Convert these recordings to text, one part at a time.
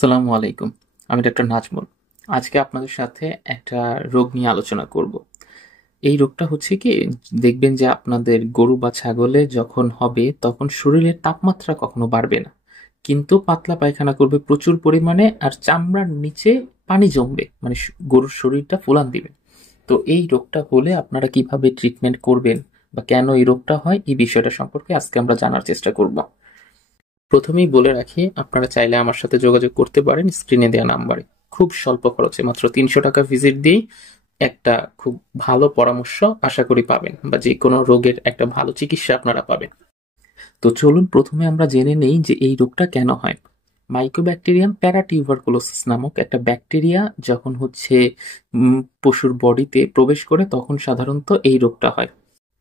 সালামু আলাইকুম। আমি ডক্টর নাজমুল। আজকে আপনাদের সাথে একটা রোগ নিয়ে আলোচনা করব। এই রোগটা হচ্ছে কি, দেখবেন যে আপনাদের গরু বা ছাগলে যখন হবে তখন শরীরের তাপমাত্রা কখনো বাড়বে না, কিন্তু পাতলা পায়খানা করবে প্রচুর পরিমাণে আর চামড়ার নিচে পানি জমবে, মানে গরুর শরীরটা ফুলান দিবে। তো এই রোগটা হলে আপনারা কিভাবে ট্রিটমেন্ট করবেন বা কেন এই রোগটা হয়, এই বিষয়টা সম্পর্কে আজকে আমরা জানার চেষ্টা করব। প্রথমেই বলে রাখি, আপনারা চাইলে আমার সাথে যোগাযোগ করতে পারেন স্ক্রিনে দেওয়া নাম্বারে। খুব স্বল্প খরচে মাত্র ৩০০ টাকা ভিজিট দিয়েই একটা খুব ভালো পরামর্শ আশা করি পাবেন, বা যে কোনো রোগের একটা ভালো চিকিৎসা আপনারা পাবেন। তো চলুন প্রথমে আমরা জেনে নেই যে এই রোগটা কেন হয়। মাইকোব্যাকটেরিয়াম প্যারাটিউবারকুলোসিস নামক একটা ব্যাকটেরিয়া যখন পশুর বডিতে প্রবেশ করে তখন সাধারণত এই রোগটা হয়,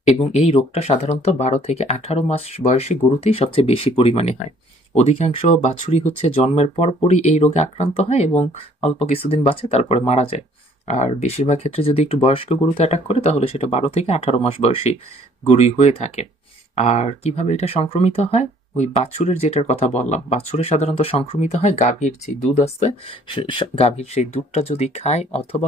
এবং এই রোগটা সাধারণত ১২ থেকে ১৮ মাস বয়সী গরুতেই সবচেয়ে বেশি পরিমাণে হয়। অধিকাংশ বাছুরই জন্মের পরপরই এই রোগে আক্রান্ত হয় এবং অল্প কিছুদিন বাঁচে, তারপরে মারা যায়। আর বেশিরভাগ ক্ষেত্রে যদি একটু বয়স্ক গরুতে অ্যাটাক করে তাহলে সেটা ১২ থেকে ১৮ মাস বয়সী গরুই হয়ে থাকে। আর কিভাবে এটা সংক্রমিত হয়, ওই বাছুরের যেটার কথা বললাম, বাছুরের সাধারণত সংক্রমিত হয় গাভীর যে দুধ আছে, গাভীর সেই দুধটা যদি খায়, অথবা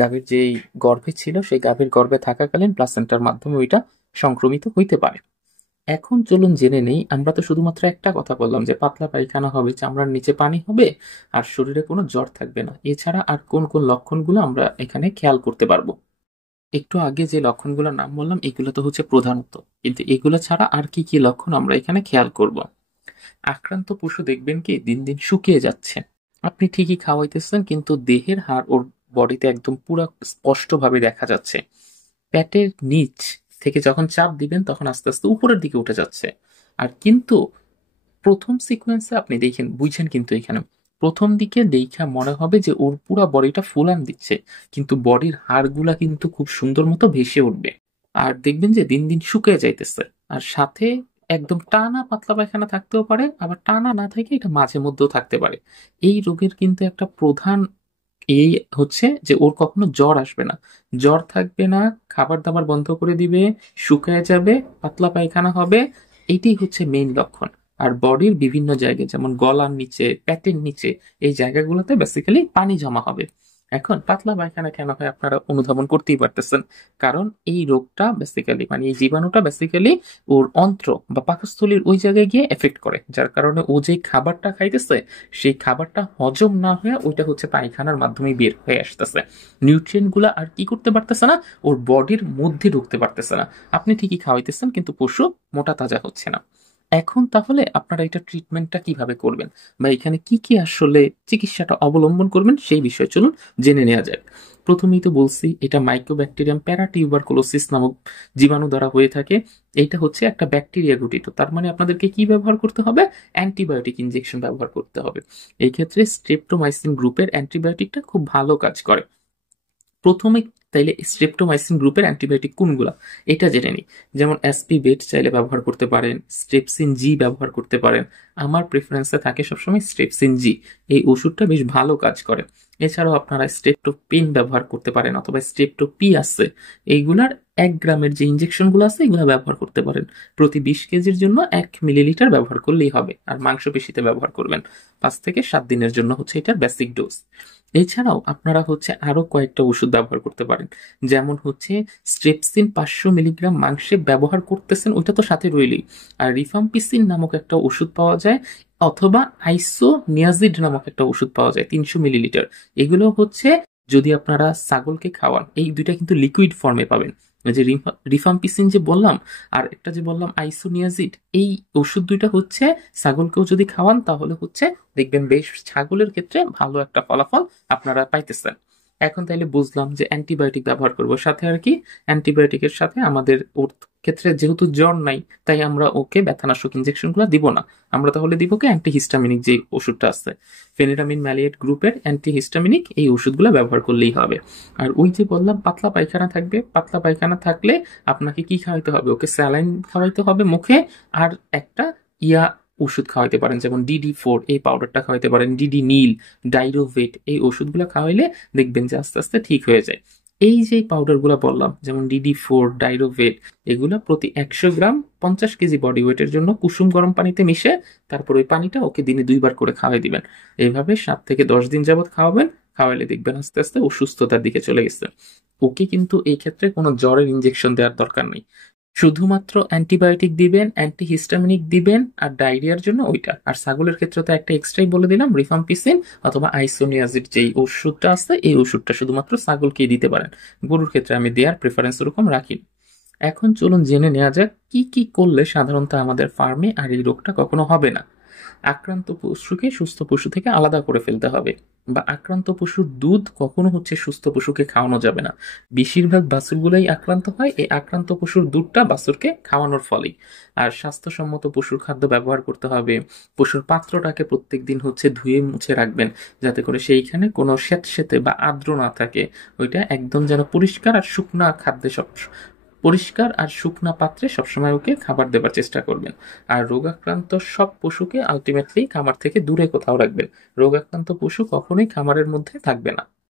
গাভীর যেই গর্ভে ছিল সেই গাভীর গর্ভে থাকাকালীন প্লাসেন্টার মাধ্যমে ওইটা সংক্রমিত হইতে পারে। এখন চলুন জেনে নেই, আমরা তো শুধুমাত্র একটা কথা বললাম যে পাতলা পায়খানা হবে, চামড়ার নিচে পানি হবে, আর শরীরে কোনো জ্বর থাকবে না। এছাড়া আর কোন কোন লক্ষণগুলো আমরা এখানে খেয়াল করতে পারবো। একটু আগে যে লক্ষণগুলোর নাম বললাম এগুলো তো প্রধানত, কিন্তু এগুলো ছাড়া আর কি কি লক্ষণ আমরা এখানে খেয়াল করব। আক্রান্ত পশু দেখবেন কি দিন দিন শুকিয়ে যাচ্ছে। আপনি ঠিকই খাওয়াইতেছেন কিন্তু দেহের হাড় ওর বডিতে একদম পুরো স্পষ্টভাবে দেখা যাচ্ছে। পেটের নিচ থেকে যখন চাপ দিবেন তখন আস্তে আস্তে উপরের দিকে উঠে যাচ্ছে। আর কিন্তু প্রথম সিকোয়েন্সে আপনি দেখেন বুঝছেন, কিন্তু এখানে প্রথম দিকে দেখা মনে হবে যে ওর পুরা বডিটা ফুলান দিচ্ছে, কিন্তু বডির হাড়গুলা কিন্তু খুব সুন্দর মতো ভেসে উঠবে। আর দেখবেন যে দিন দিন শুকিয়ে যাইতেছে। আর সাথে একদম টানা পাতলা পায়খানা থাকতেও পারে, আবার টানা না থেকে এটা মাঝে মধ্যেও থাকতে পারে। এই রোগের কিন্তু একটা প্রধান এই যে ওর কখনো জ্বর আসবে না, জ্বর থাকবে না, খাবার দাবার বন্ধ করে দিবে, শুকায় যাবে, পাতলা পায়খানা হবে। এইটাই মেইন লক্ষণ। আর বডির বিভিন্ন জায়গায় যেমন গলার নিচে, পেটের নিচে, এই জায়গাগুলোতে বেসিক্যালি পানি জমা হবে। এখন পাতলা পায়খানা কেন হয় আপনারা অনুধাবন করতেই পারতেছেন, কারণ এই রোগটা বেসিক্যালি, মানে এই জীবাণুটা বেসিক্যালি ওর অন্ত্র বা পাকস্থলীর ওই জায়গায় গিয়ে এফেক্ট করে, যার কারণে ও যে খাবারটা খাইতেছে সেই খাবারটা হজম না হয়ে ওইটা পায়খানার মাধ্যমে বের হয়ে আসতেছে। নিউট্রিয়েন্ট গুলা আর কি করতে পারতেছে না, ওর বডির মধ্যে ঢুকতে পারতেছে না। আপনি ঠিকই খাওয়াইতেছেন কিন্তু পশু মোটা তাজা হচ্ছে না। এখন তাহলে আপনারা এটা ট্রিটমেন্টটা কিভাবে করবেন, বা এখানে কি কি আসলে চিকিৎসাটা অবলম্বন করবেন সেই বিষয়ে চলুন জেনে নেওয়া যাক। প্রথমেই তো বলছি এটা মাইক্রোব্যাকটেরিয়াম প্যারাটিউবারকুলোসিস নামক জীবাণু দ্বারা হয়ে থাকে। এইটা একটা ব্যাকটেরিয়া ঘটিত, তার মানে আপনাদেরকে কি ব্যবহার করতে হবে, অ্যান্টিবায়োটিক ইনজেকশন ব্যবহার করতে হবে। এই ক্ষেত্রে স্ট্রেপ্টোমাইসিন গ্রুপের অ্যান্টিবায়োটিকটা খুব ভালো কাজ করে। প্রথমে তাইলে স্ট্রেপ্টোমাইসিন গ্রুপের অ্যান্টিবায়োটিক কোনগুলা এটা জেনে নিই। যেমন অ্যাসপিবেট চাইলে ব্যবহার করতে পারেন, স্ট্রেপসিন জি ব্যবহার করতে পারেন। আমার প্রেফারেন্সে থাকে সবসময় স্ট্রেপসিন জি, এই ওষুধটা বেশ ভালো কাজ করে। এছাড়াও আপনারা স্ট্রেপ্টোপিন ব্যবহার করতে পারেন, অথবা স্ট্রেপ্টোপি আছে, এইগুলার ১ গ্রামের যে ইনজেকশনগুলো আছে এগুলো ব্যবহার করতে পারেন। প্রতি ২০ কেজির জন্য ১ মিলিলিটার ব্যবহার করলেই হবে, আর মাংসপেশিতে ব্যবহার করবেন। ৫ থেকে ৭ দিনের জন্য এটার বেসিক ডোজ। এছাড়াও আপনারা আরো কয়েকটা ওষুধ ব্যবহার করতে পারেন, যেমন স্ট্রেপসিন ৫০০ মিলিগ্রাম মাংসে ব্যবহার করতেছেন, ওইটা তো সাথে রইলেই। আর রিফাম্পিসিন নামক একটা ওষুধ পাওয়া যায়, অথবা আইসোনিয়াজিড নামক একটা ওষুধ পাওয়া যায় ৩০০ মিলিলিটার। এগুলো যদি আপনারা ছাগলকে খাওয়ান, এই দুইটা কিন্তু লিকুইড ফর্মে পাবেন। ওই যে রিফাম্পিসিন যে বললাম, আর একটা যে বললাম আইসোনিয়াজিড, এই ওষুধ দুইটা ছাগলকেও যদি খাওয়ান তাহলে দেখবেন বেশ ছাগলের ক্ষেত্রে ভালো একটা ফলাফল আপনারা পাইতেছেন। এখন তাইলে বুঝলাম যে অ্যান্টিবায়োটিক ব্যবহার করব, সাথে আর কি, অ্যান্টিবায়োটিকের সাথে আমাদের ওর ক্ষেত্রে যেহেতু জ্বর নাই তাই আমরা ওকে ব্যথানাশক ইনজেকশন গুলো দিব না। আমরা তাহলে দিব কি অ্যান্টিহিস্টামিনিক যে ওষুধটা আছে, ফেনিরামিন ম্যালিয়েট গ্রুপের অ্যান্টিহিস্টামিনিক, এই ওষুধগুলো ব্যবহার করলেই হবে। আর ওই যে বললাম পাতলা পায়খানা থাকবে, পাতলা পায়খানা থাকলে আপনাকে কি খাওয়াইতে হবে, ওকে স্যালাইন খাওয়াইতে হবে মুখে, আর একটা ইয়া ওষুধ খাওয়াইতে পারেন, যেমন DD4 এই পাউডারটা খাওয়াইতে পারেন, ডিডি নীল, ডাইরোভেট, এই ওষুধগুলো খাওয়াইলে দেখবেন যে আস্তে আস্তে ঠিক হয়ে যায়। এই যে পাউডারগুলো বললাম, যেমন DD4, ডাইরোভেট, এগুলো প্রতি 100 গ্রাম 50 কেজি বডি ওয়েটের জন্য কুসুম গরম পানিতে মিশে তারপর ওই পানিটা ওকে দিনে 2বার করে খাওয়াই দিবেন। এইভাবে 7 থেকে 10 দিন যাবত খাওয়াবেন। খাওয়াইলে দেখবেন আস্তে আস্তে ও সুস্থতার দিকে চলে গেছে। ওকে কিন্তু এই ক্ষেত্রে কোনো জ্বরের ইনজেকশন দেওয়ার দরকার নেই, শুধুমাত্র অ্যান্টিবায়োটিক দিবেন, অ্যান্টিহিস্টামিনিক দিবেন, আর ডায়রিয়ার জন্য ওইটা। আর ছাগলের ক্ষেত্রে তো একটা এক্সট্রাই বলে দিলাম, রিফাম্পিসিন অথবা আইসোনিয়াজিড যেই ওষুধটা আছে, এই ওষুধটা শুধুমাত্র ছাগলকেই দিতে পারেন। গরুর ক্ষেত্রে আমি দেওয়ার প্রেফারেন্স ওরকম রাখি না। এখন চলুন জেনে নেওয়া যাক কি কি করলে সাধারণত আমাদের ফার্মে আর এই রোগটা কখনো হবে না। আক্রান্ত পশুকে সুস্থ পশু থেকে আলাদা করে ফেলতে হবে, বা আক্রান্ত পশুর দুধ কখনো সুস্থ পশুকে খাওয়ানো যাবে না। বেশিরভাগ বাছুরগুলাই আক্রান্ত হয় এই আক্রান্ত পশুর দুধটা বাছুরকে খাওয়ানোর ফলেই। আর স্বাস্থ্যসম্মত পশুর খাদ্য ব্যবহার করতে হবে। পশুর পাত্রটাকে প্রত্যেকদিন ধুয়ে মুছে রাখবেন, যাতে করে সেইখানে কোনো স্যাঁতসেঁতে বা আর্দ্র না থাকে। ওইটা একদম যেন পরিষ্কার আর শুকনা খাদ্যে পরিষ্কার আর শুকনা পাত্রে সবসময় ওকে খাবার দেবার চেষ্টা করবেন। আর রোগাক্রান্ত সব পশুকে আলটিমেটলি খামার থেকে দূরে কোথাও রাখবেন। রোগাক্রান্ত পশু কখনোই খামারের মধ্যে থাকবে না।